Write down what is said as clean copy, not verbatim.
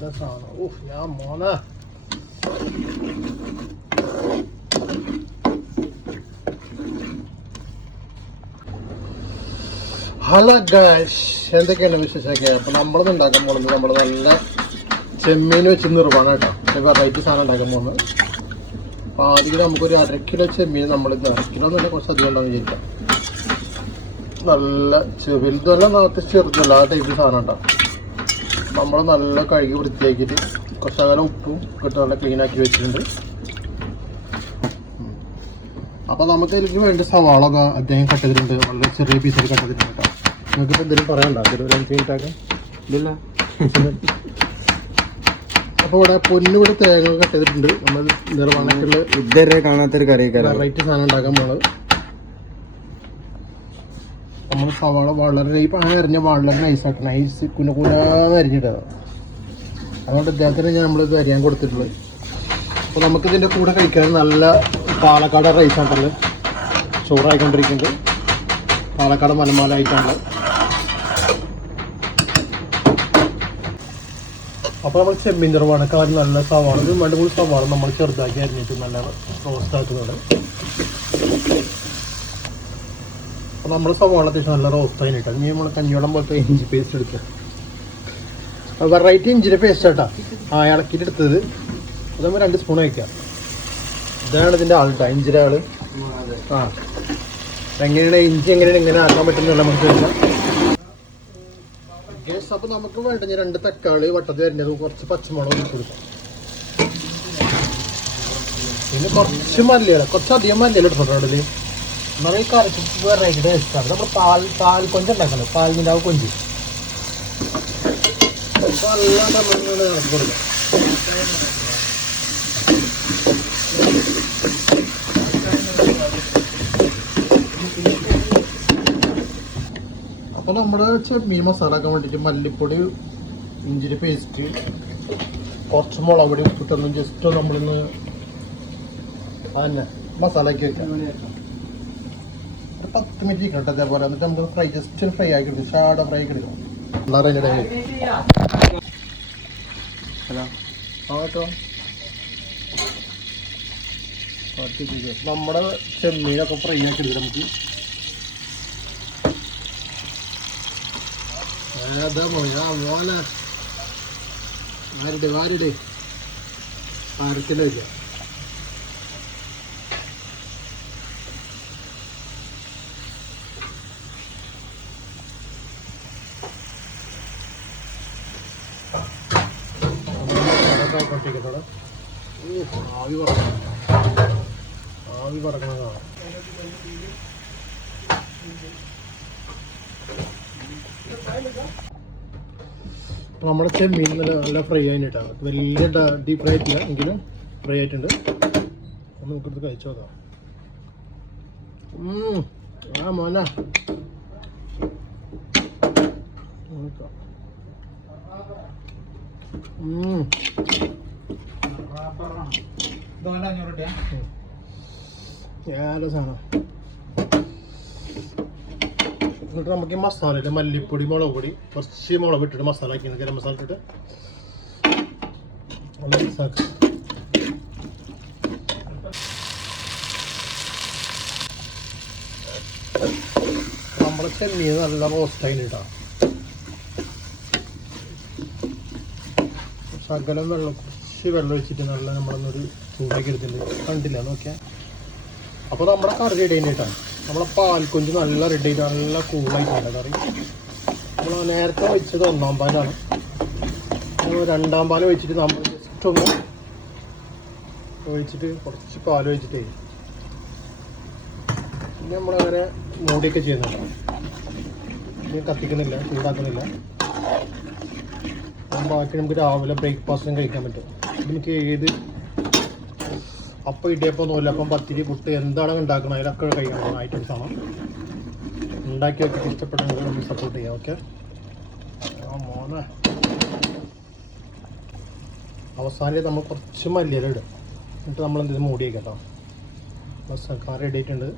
ഞാൻ മോനെ hello guys, എന്തൊക്കെയാണ് വിശേഷമൊക്കെ? അപ്പോൾ നമ്മളൊന്നും ഉണ്ടാക്കാൻ പോകുന്നത് നമ്മൾ നല്ല ചെമ്മീൻ വെച്ച് നിർവ്വാണ് കേട്ടോ. വെറൈറ്റി സാധനം ഉണ്ടാക്കാൻ പോകുന്നത്. അപ്പോൾ ആദ്യം നമുക്കൊരു 1/2 കിലോ ചെമ്മീൻ നമ്മളിത് 1/2 കിലോ എന്നല്ല, കുറച്ച് അധികം ഉണ്ടാവും വിചാരിക്കാം. നല്ല വലുതെല്ലാം നാളത്തെ ചെറുതല്ല, ആ ടൈപ്പ് സാധനം ഉണ്ടാവും. നമ്മൾ നല്ല കഴുകി വൃത്തിയാക്കിയിട്ട് കുറച്ച് അകലെ ഉപ്പും ഇട്ട് നല്ല ക്ലീനാക്കി വെച്ചിട്ടുണ്ട്. അപ്പോൾ നമുക്ക് ഇതിലേക്ക് വേണ്ട സവാള അദ്ദേഹം കട്ട് ചെയ്തിട്ടുണ്ട്, വളരെ ചെറിയ പീസായിട്ട് കട്ട് ചെയ്തിട്ടുണ്ട് കേട്ടോ. നിങ്ങൾക്കിപ്പോൾ എന്തെങ്കിലും പറയാനുണ്ടോ? ഒരു 5 മിനിറ്റ് ആക്കാം. ഇല്ല. അപ്പോൾ ഇവിടെ പൊന്നിവിടെ തേങ്ങ കട്ട് ചെയ്തിട്ടുണ്ട്. നമ്മൾ നിർവ്വാണക്കുള്ള ഇതുവരെ കാണാത്തൊരു കറി വെറൈറ്റി സാധനം ഉണ്ടാക്കാൻ പോകുന്നത്. നമ്മൾ സവാള വളരെ അരിഞ്ഞ വളരെ നൈസാക്കണം, നൈസ് കുനകുനാന്ന് അരിഞ്ഞിട്ടത്. അതുകൊണ്ട് ഇദ്ദേഹത്തിന് നമ്മളിത് അരിയാൻ കൊടുത്തിട്ടുള്ളത്. അപ്പോൾ നമുക്കിതിൻ്റെ കൂടെ കഴിക്കാൻ നല്ല പാലക്കാട് റൈസാണല്ലോ ചോറായിക്കൊണ്ടിരിക്കുന്നത്. പാലക്കാട് മലമാല ആയിട്ടാണല്ലോ. അപ്പോൾ നമ്മൾ ചെമ്മീൻ ചെറുവാണക്കാർ നല്ല സവാള 2-3 സവാള നമ്മൾ ചെറുതാക്കി അരിഞ്ഞിട്ട് നല്ല റോസ്റ്റ് ആക്കുന്നുണ്ട്. അപ്പോൾ നമ്മൾ സവാള അത്യാവശ്യം നല്ല റോസ്റ്റ് ആയിട്ട് ഇനി നമ്മൾ കഞ്ഞിവെള്ളം പോലത്തെ ഇഞ്ചി പേസ്റ്റ് എടുക്കുക. വെറൈറ്റി ഇഞ്ചിയുടെ പേസ്റ്റ് ആട്ടാ ഇളക്കിയിട്ട് എടുത്തത്. അത് നമ്മൾ 2 സ്പൂൺ വയ്ക്കാം. ഇതാണ് ഇതിൻ്റെ ആൾട്ടാ, ഇഞ്ചിയുടെ ആള്. എങ്ങനെയാണ് ഇഞ്ചി എങ്ങനെ ആക്കാൻ പറ്റുന്നില്ല നമുക്ക് ചോദിക്കാം. ഗ്യാസ് അപ്പോൾ നമുക്ക് വേണ്ട 2 തക്കാളി വട്ടത്തിൽ വരുന്നത്, കുറച്ച് പച്ചമുളക് ഇട്ട് കൊടുക്കാം. പിന്നെ കുറച്ച് മല്ലിയില, കുറച്ചധികം മല്ലിയില ഇട്ടിട്ടുണ്ട്. എന്നാൽ ഈ കറിക്ക് വെറൈറ്റി ടേസ്റ്റാണ്. നമ്മൾ പാൽ കൊഞ്ച് ഉണ്ടാക്കണം, പാലിൻ്റെ ആ കൊഞ്ച്. അപ്പോൾ എല്ലാം നമ്മൾ ഇറക്കി കൊടുക്കാം. അപ്പോൾ നമ്മുടെ ചെമ്മീൻ മസാല ആക്കാൻ വേണ്ടിയിട്ട് മല്ലിപ്പൊടി, ഇഞ്ചിയുടെ പേസ്റ്റ്, കുറച്ച് മുളക് പൊടി ഉപ്പിട്ടൊന്നും ജസ്റ്റ് നമ്മളൊന്ന് മസാല ആക്കി വെക്കാം. ഒരു 10 മിനിറ്റ് ഇരിക്കണം അതേപോലെ. എന്നിട്ട് നമുക്ക് ജസ്റ്റ് ഫ്രൈ ആക്കി എടുക്കും, ഷാഡോ ഫ്രൈ ആക്കി എടുക്കണം. എന്താണ് അതിൻ്റെ നമ്മുടെ ചെമ്മീനൊക്കെ ഫ്രൈ ആക്കി എടുക്കാം. നമുക്ക് വാരിടേ 1/2 കിലോ ഇല്ല. ആവി പറക്കണതാണ്. നമ്മുടെ ചെമ്മീൻ നല്ല ഫ്രൈ ആയിട്ടാണ്, വലിയ ഡീപ്പ് ഫ്രൈ ആയിട്ടില്ല എങ്കിലും ഫ്രൈ ആയിട്ടുണ്ട്. നമുക്കിത് കഴിച്ചു നോക്കാം. മോന ഏറെ സാധനം. എന്നിട്ട് നമുക്ക് ഈ മസാലയില് മല്ലിപ്പൊടി, മുളക് പൊടി, കുറച്ച് മുളക് ഇട്ടിട്ട് മസാല ആക്കിയാണ്, ഗരം മസാല ഇട്ടിട്ട് മിക്സാക്കി. നമ്മുടെ ചെമ്മീൻ നല്ല റോസ്റ്റായി കേട്ടോ. ശകലം കുറച്ച് വെള്ളം ഒഴിച്ചിട്ട് നല്ല നമ്മളൊന്നൊരു ചൂടാക്കി എടുത്തിട്ടുണ്ട്. കണ്ടില്ല നോക്കിയാൽ. അപ്പോൾ നമ്മുടെ കറി റെഡി ആയിട്ടാണ്. നമ്മളെ പാൽക്കൊഞ്ച് നല്ല റെഡി ആയിട്ട് നല്ല കൂളായിട്ടാണ് കറി. നമ്മൾ നേരത്തെ വെച്ചത് 1-ാം പാലാണ്. 2-ാം പാൽ ഒഴിച്ചിട്ട് നമ്മൾ ജസ്റ്റ് ഒന്ന് ഒഴിച്ചിട്ട് കുറച്ച് പാൽ ഒഴിച്ചിട്ട് പിന്നെ നമ്മളങ്ങനെ മൂടിയൊക്കെ ചെയ്യുന്നുണ്ട്. ഇനി കത്തിക്കുന്നില്ല, ചൂടാക്കുന്നില്ല. ബാക്കി നമുക്ക് രാവിലെ ബ്രേക്ക്ഫാസ്റ്റിനും കഴിക്കാൻ പറ്റും. നമുക്ക് ഏത് അപ്പം ഇടിയപ്പം, നൂലപ്പം, പത്തിരി, പുട്ട് എന്താണ് ഉണ്ടാക്കുന്നത് അതിലൊക്കെ കഴിക്കാൻ പറ്റുന്ന ഐറ്റംസ് ആണ്. ഉണ്ടാക്കി വെച്ചിട്ട് ഇഷ്ടപ്പെട്ടെങ്കിൽ നമ്മൾ സപ്പോർട്ട് ചെയ്യാം. ഓക്കെ മോനെ. അവസാനം നമ്മൾ കുറച്ച് മല്ലിയില ഇടും. എന്നിട്ട് നമ്മൾ എന്തെങ്കിലും മൂടി വയ്ക്കാം കേട്ടോ. ബസ് കറി റെഡി ആയിട്ടുണ്ട്.